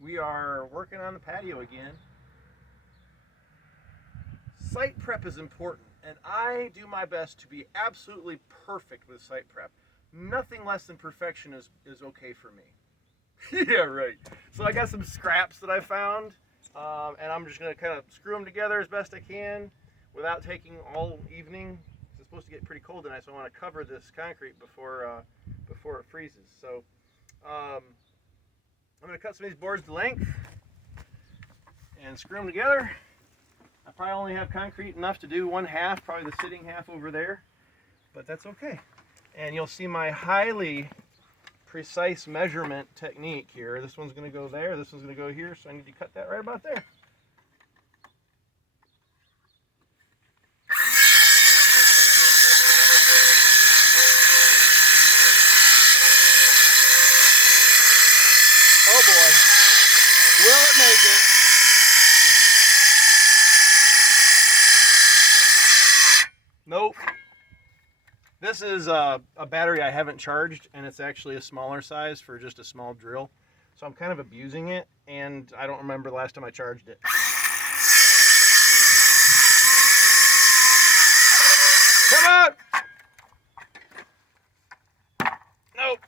We are working on the patio again. Site prep is important, and I do my best to be absolutely perfect with site prep. Nothing less than perfection is okay for me. Yeah, right. So I got some scraps that I found, and I'm just going to kind of screw them together as best I can without taking all evening. It's supposed to get pretty cold tonight, so I want to cover this concrete before it freezes. So I'm going to cut some of these boards to length and screw them together. I probably only have concrete enough to do one half, probably the sitting half over there, but that's okay. And you'll see my highly precise measurement technique here. This one's going to go there, this one's going to go here, so I need to cut that right about there. Oh boy, will it make it? Nope. This is a battery I haven't charged, and it's actually a smaller size for just a small drill. So I'm kind of abusing it, and I don't remember the last time I charged it. Come on! Nope.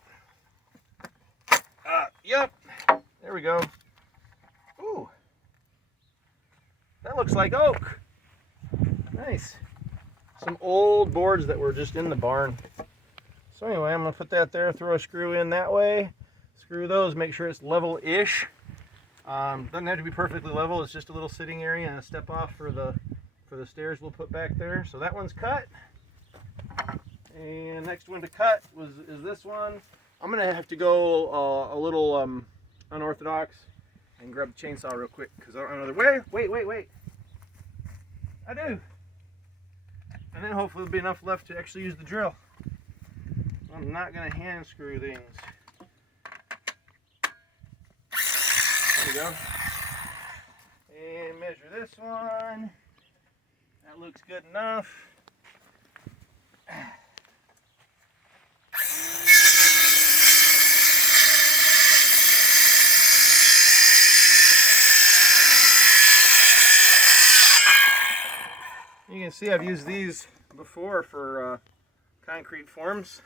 Yep. There we go. Ooh. That looks like oak. Nice. Some old boards that were just in the barn. So anyway, I'm going to put that there, throw a screw in that way, screw those, make sure it's level-ish. Doesn't have to be perfectly level, it's just a little sitting area and a step off for the stairs we'll put back there. So that one's cut. And next one to cut is this one. I'm going to have to go a little unorthodox and grab the chainsaw real quick because I don't know the way. Wait. I do. And then hopefully there'll be enough left to actually use the drill. I'm not going to hand screw things. There we go. And measure this one. That looks good enough. You can see I've used these before for concrete forms.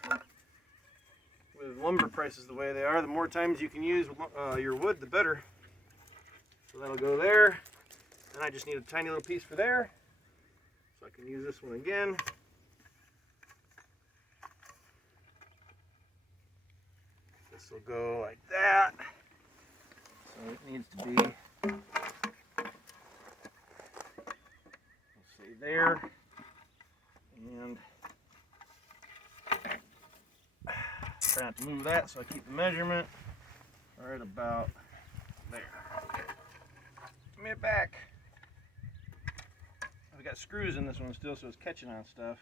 With lumber prices the way they are, the more times you can use your wood, the better. So that'll go there. And I just need a tiny little piece for there. So I can use this one again. This will go like that. So it needs to be, let's see, there. And try not to move that so I keep the measurement right about there. Give me it back. I've got screws in this one still, so it's catching on stuff.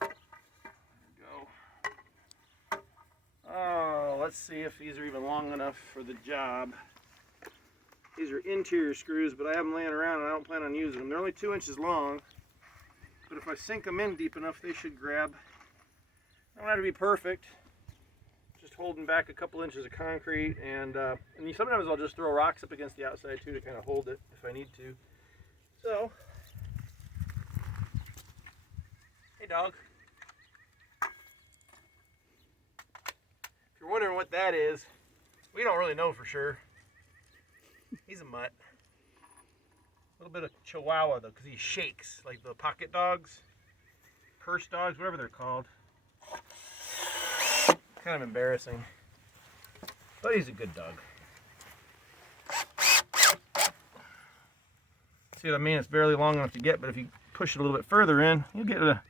There we go. Oh, let's see if these are even long enough for the job. These are interior screws, but I have them laying around and I don't plan on using them. They're only 2 inches long, but if I sink them in deep enough, they should grab. They don't have to be perfect. Just holding back a couple inches of concrete, and sometimes I'll just throw rocks up against the outside too to kind of hold it if I need to. So, hey dog. If you're wondering what that is, we don't really know for sure. He's a mutt. A little bit of Chihuahua though, because he shakes like the pocket dogs, purse dogs, whatever they're called. Kind of embarrassing, but he's a good dog. See what I mean? It's barely long enough to get, but if you push it a little bit further in, you'll get a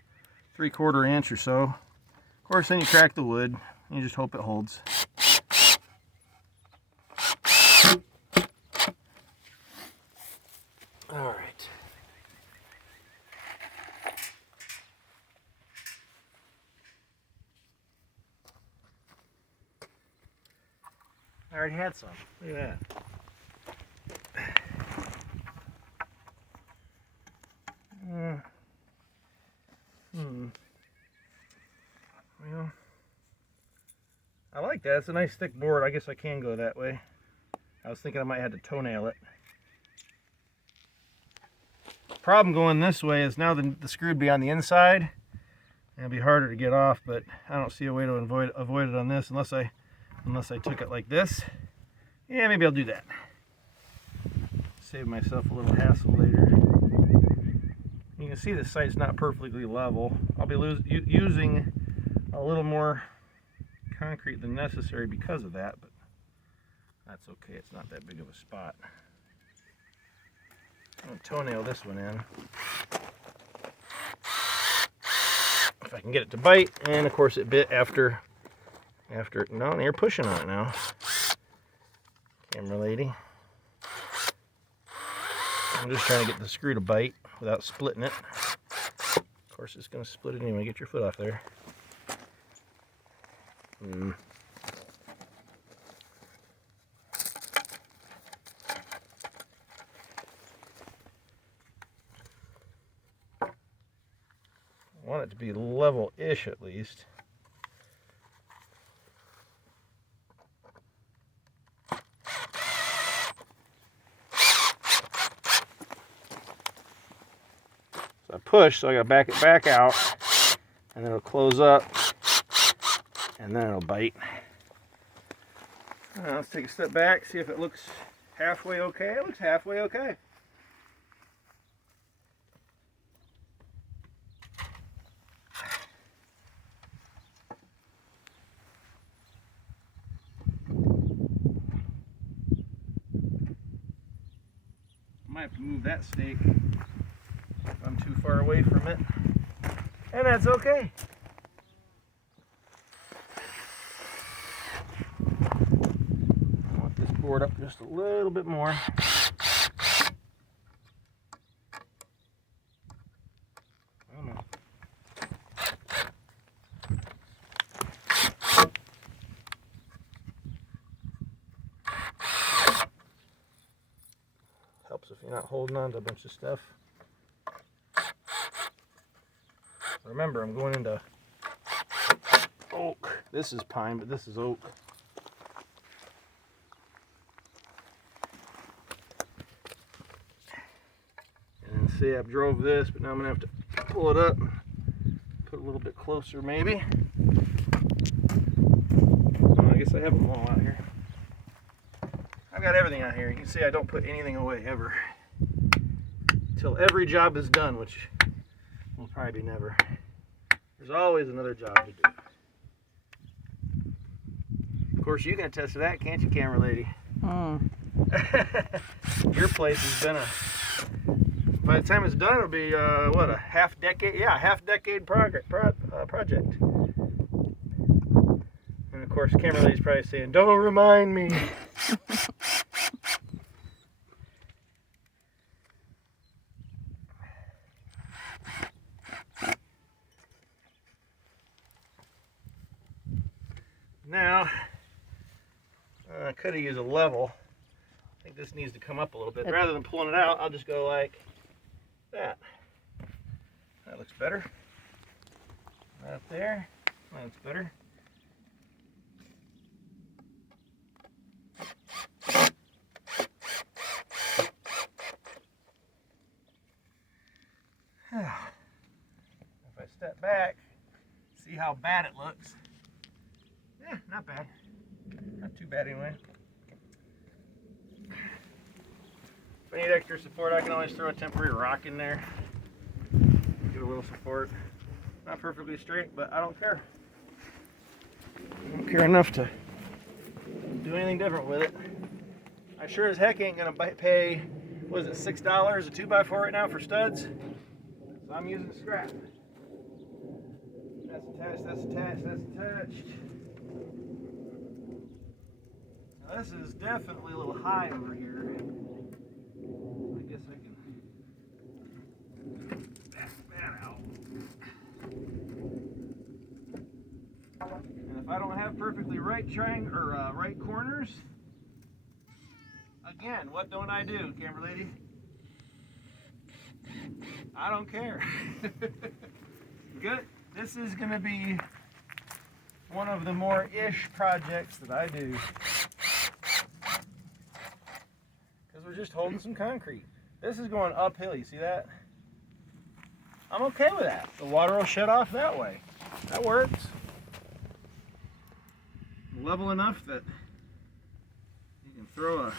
3/4 inch or so. Of course, then you crack the wood. And you just hope it holds. All right. I already had some. Look at that. I like that. It's a nice thick board. I guess I can go that way. I was thinking I might have to toenail it. Problem going this way is now the screw would be on the inside. It'll be harder to get off, but I don't see a way to avoid it on this unless I took it like this. Yeah, maybe I'll do that. Save myself a little hassle later. You can see the site's not perfectly level. I'll be using a little more concrete than necessary because of that, but that's okay. It's not that big of a spot. I'm going to toenail this one in. If I can get it to bite, and of course it bit after no, you're pushing on it now. Camera lady. I'm just trying to get the screw to bite without splitting it. Of course it's going to split it anyway. Get your foot off there. I want it to be level-ish at least. So I push, so I gotta back it back out, and then it'll close up, and then it'll bite. Let's take a step back, see if it looks halfway okay. It looks halfway okay. Might have to move that stake if I'm too far away from it, and that's okay. I want this board up just a little bit more. I don't know. Helps if you're not holding on to a bunch of stuff. Remember, I'm going into oak. This is pine, but this is oak. And see, I've drove this, but now I'm going to have to pull it up, put it a little bit closer maybe. Oh, I guess I have them all out here. I've got everything out here. You can see I don't put anything away ever. Until every job is done, which will probably be never. There's always another job to do. Of course, you can attest to that, can't you, camera lady? Your place has been by the time it's done, it'll be, what, a half decade? Yeah, half-decade project. And of course, camera lady's probably saying, don't remind me. Now, I could have used a level. I think this needs to come up a little bit. Rather than pulling it out, I'll just go like that. That looks better. Right up there. That's better. If I step back, see how bad it looks. Yeah, not bad. Not too bad anyway. If I need extra support, I can always throw a temporary rock in there. Give it a little support. Not perfectly straight, but I don't care. I don't care enough to do anything different with it. I sure as heck ain't gonna pay, what is it, $6 a 2x4 right now for studs? So I'm using scrap. That's attached, that's attached, that's attached. Now this is definitely a little high over here. I guess I can back that out. And if I don't have perfectly right triangle or right corners, again, what don't I do, camera lady? I don't care. Good. This is gonna be one of the more ish projects that I do. Because we're just holding some concrete. This is going uphill, you see that? I'm okay with that. The water will shut off that way. That works. Level enough that you can throw a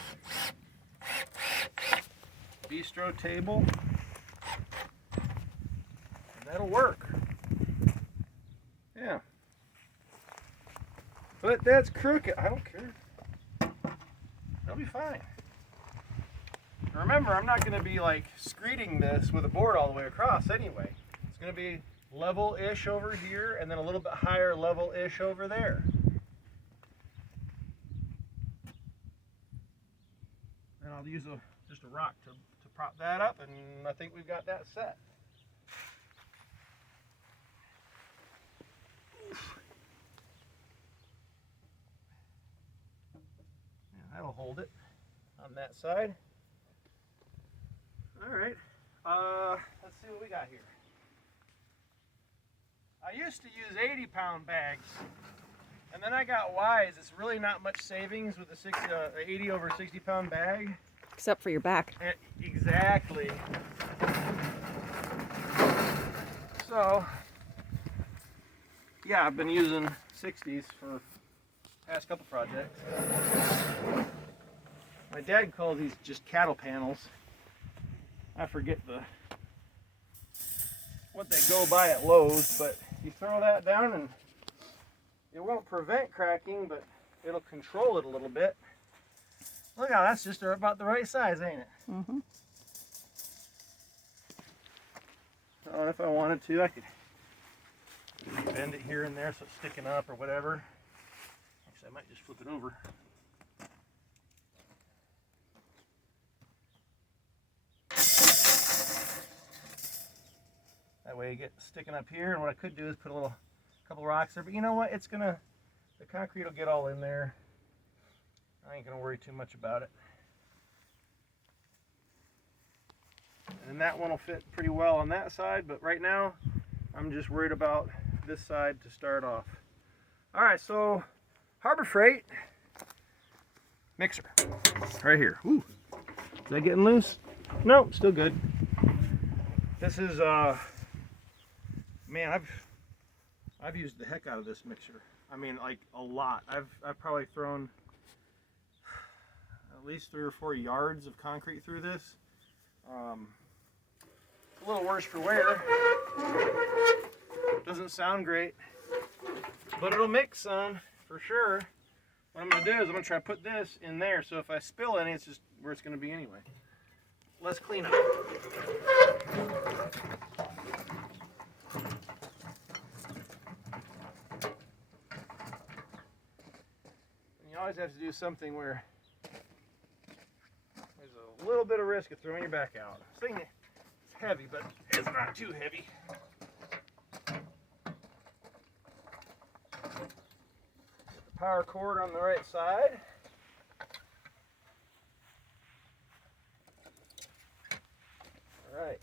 bistro table and that'll work. Yeah. But that's crooked. I don't care. That'll be fine. Remember, I'm not going to be like screeding this with a board all the way across anyway. It's going to be level-ish over here and then a little bit higher level-ish over there. And I'll use just a rock to prop that up, and I think we've got that set. Yeah, that'll hold it on that side. All right, let's see what we got here. I used to use 80-pound bags, and then I got wise. It's really not much savings with a 80 over 60-pound bag. Except for your back. Exactly. So, yeah, I've been using 60s for the past couple projects. My dad calls these just cattle panels. I forget what they go by at Lowe's, but you throw that down and it won't prevent cracking, but it'll control it a little bit. Look how that's just about the right size, ain't it? Mm-hmm. Oh, if I wanted to, I could bend it here and there so it's sticking up or whatever. Actually, I might just flip it over. That way you get sticking up here, and what I could do is put a couple rocks there, but you know what, the concrete will get all in there. I ain't gonna worry too much about it. And that one will fit pretty well on that side, but right now I'm just worried about this side to start off. All right, so Harbor Freight mixer right here. Ooh, is that getting loose? No, still good. This is man, I've used the heck out of this mixer. I mean, like a lot. I've probably thrown at least 3 or 4 yards of concrete through this. A little worse for wear. Doesn't sound great, but it'll mix some for sure. What I'm gonna do is I'm gonna try to put this in there, so if I spill any, it's just where it's gonna be anyway. Let's clean up. You always have to do something where there's a little bit of risk of throwing your back out. This thing is heavy, but it's not too heavy. Get the power cord on the right side. All right.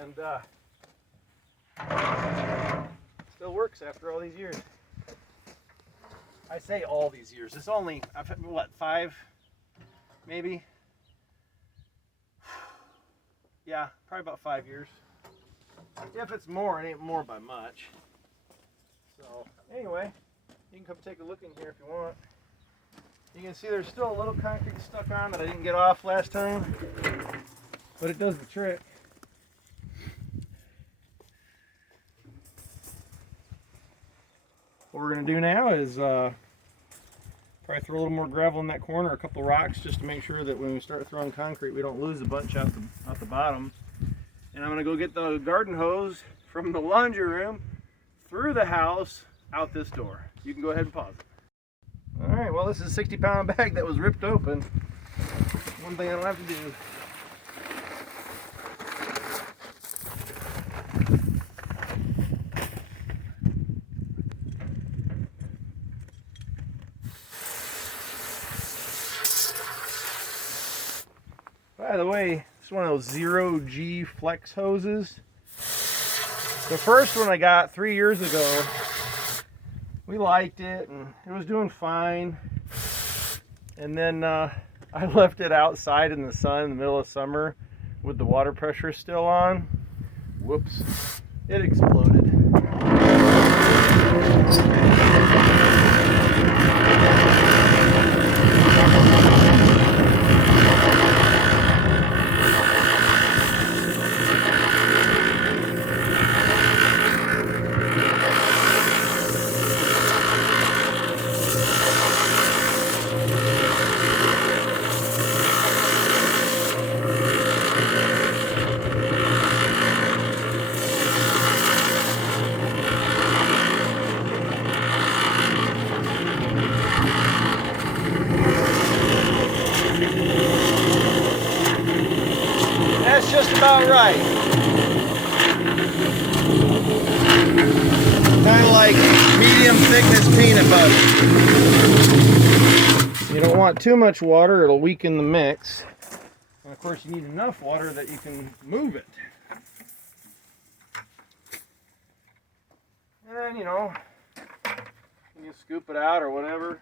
And still works after all these years. I say all these years. It's only, I've had, what, 5, maybe? Yeah, probably about 5 years. If it's more, it ain't more by much. So, anyway, you can come take a look in here if you want. You can see there's still a little concrete stuck on that I didn't get off last time, but it does the trick. What we're going to do now is probably throw a little more gravel in that corner, a couple of rocks, just to make sure that when we start throwing concrete, we don't lose a bunch out the bottom. And I'm going to go get the garden hose from the laundry room through the house out this door. You can go ahead and pause it. All right, well, this is a 60-pound bag that was ripped open. One thing I don't have to do. By the way, it's one of those 0G flex hoses. The first one I got 3 years ago, we liked it and it was doing fine. And then I left it outside in the sun in the middle of summer with the water pressure still on. Whoops, it exploded. That's just about right. Kind of like medium thickness peanut butter. You don't want too much water, it'll weaken the mix. And of course you need enough water that you can move it. And then, you know, you scoop it out or whatever.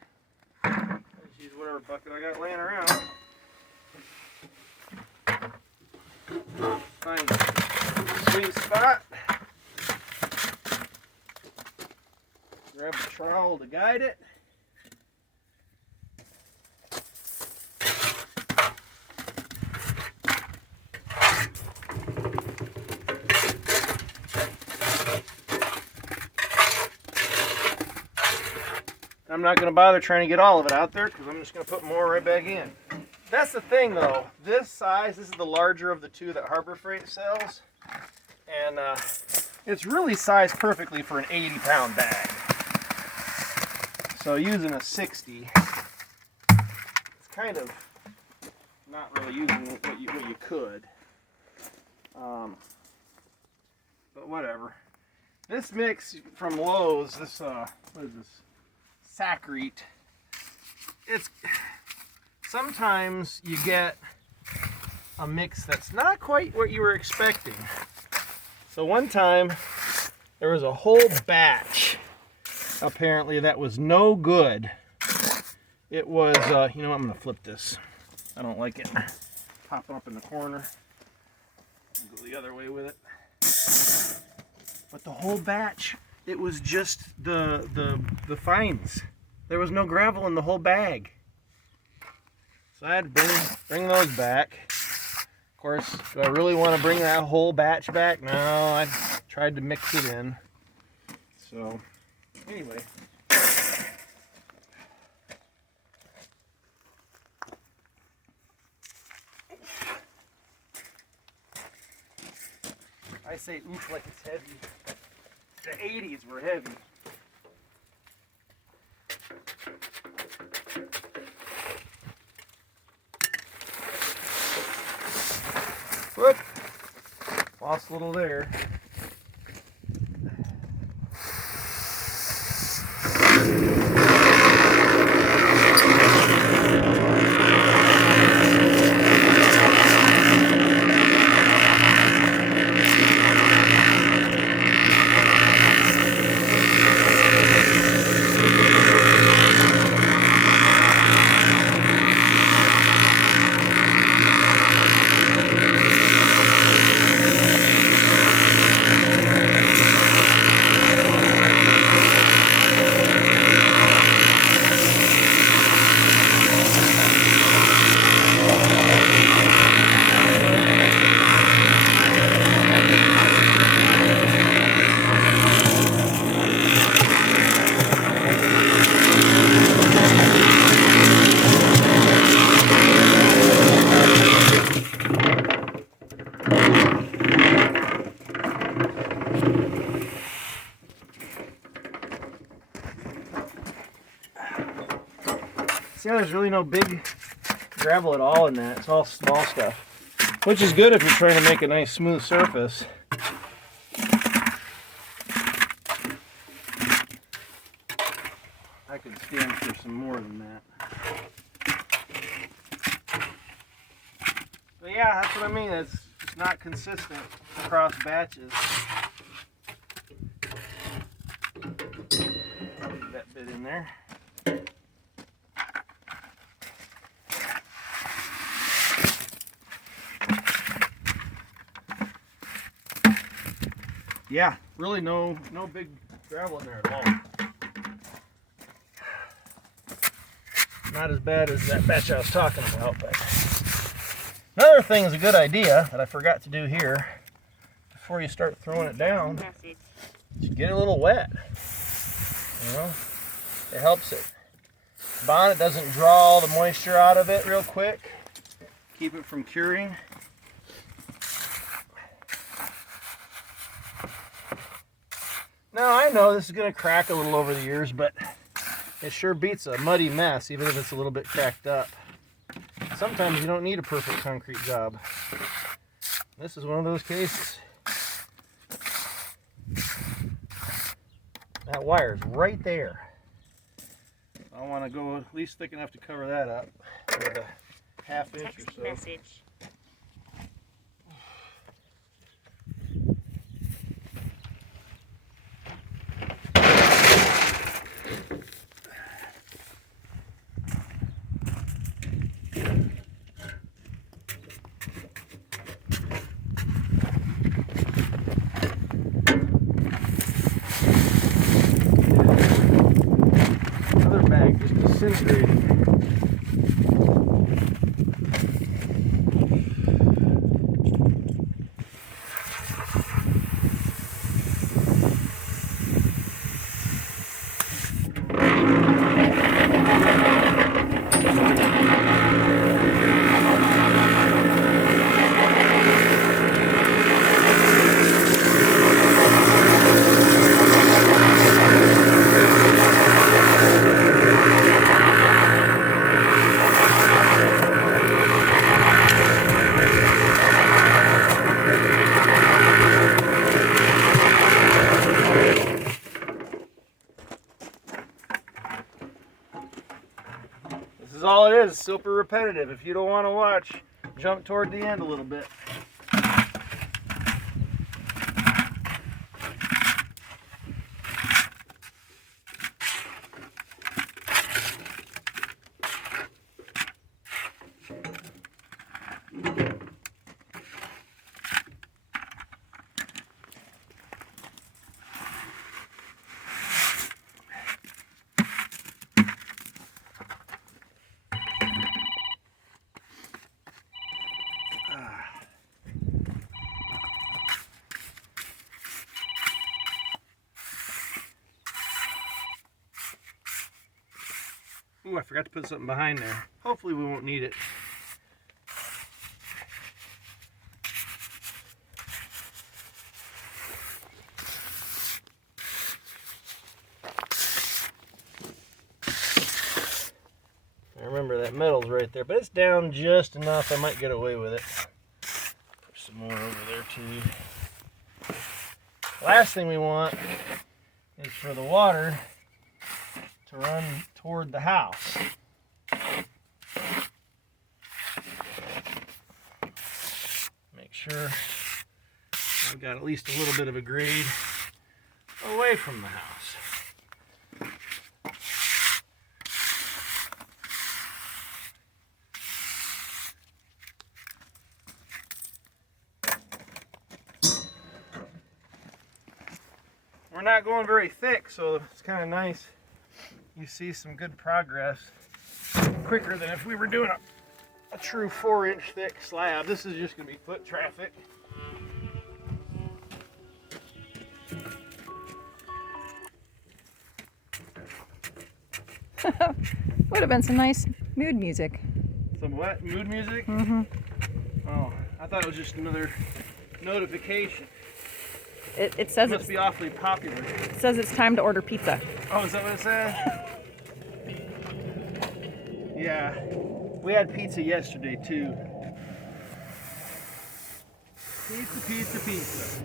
Just use whatever bucket I got laying around. Find a sweet spot. Grab the trowel to guide it. I'm not going to bother trying to get all of it out there because I'm just going to put more right back in. That's the thing though, this size, this is the larger of the two that Harbor Freight sells. And it's really sized perfectly for an 80-pound bag. So using a 60, it's kind of not really using what you could. But whatever. This mix from Lowe's, this, what is this? Sacrete. It's... Sometimes you get a mix that's not quite what you were expecting. So one time there was a whole batch apparently that was no good. It was, you know what, I'm going to flip this. I don't like it popping up in the corner. I'll go the other way with it. But the whole batch, it was just the fines. There was no gravel in the whole bag. So I had to bring those back. Of course, do I really want to bring that whole batch back? No, I tried to mix it in. So, anyway. I say oof like it's heavy. The 80s were heavy. Whoop! Lost a little there. See how there's really no big gravel at all in that. It's all small stuff. Which is good if you're trying to make a nice smooth surface. I could stand for some more than that. But yeah, that's what I mean. It's not consistent across batches. fit in there. Yeah, really no big gravel in there at all. Not as bad as that batch I was talking about, but another thing is a good idea that I forgot to do here before you start throwing it down. Is get it a little wet. You know, it helps it. Bonnet doesn't draw all the moisture out of it real quick. Keep it from curing. Now I know this is going to crack a little over the years, but it sure beats a muddy mess, even if it's a little bit cracked up. Sometimes you don't need a perfect concrete job. This is one of those cases. That wire's right there. I want to go at least thick enough to cover that up with a half inch or so. Message. Another bag just disintegrating. This is all it is, super repetitive. If you don't want to watch, jump toward the end a little bit. Ooh, I forgot to put something behind there. Hopefully we won't need it. I remember that metal's right there, but it's down just enough I might get away with it. Put some more over there too. Last thing we want is for the water to run toward the house. Make sure I've got at least a little bit of a grade away from the house. We're not going very thick, so it's kind of nice. You see some good progress quicker than if we were doing a true 4-inch thick slab. This is just going to be foot traffic. Would have been some nice mood music. Some what? Mood music? Mm-hmm. Oh, I thought it was just another notification. It says It must be awfully popular. it says it's time to order pizza. Oh, is that what it said? Yeah, we had pizza yesterday too. Pizza, pizza, pizza.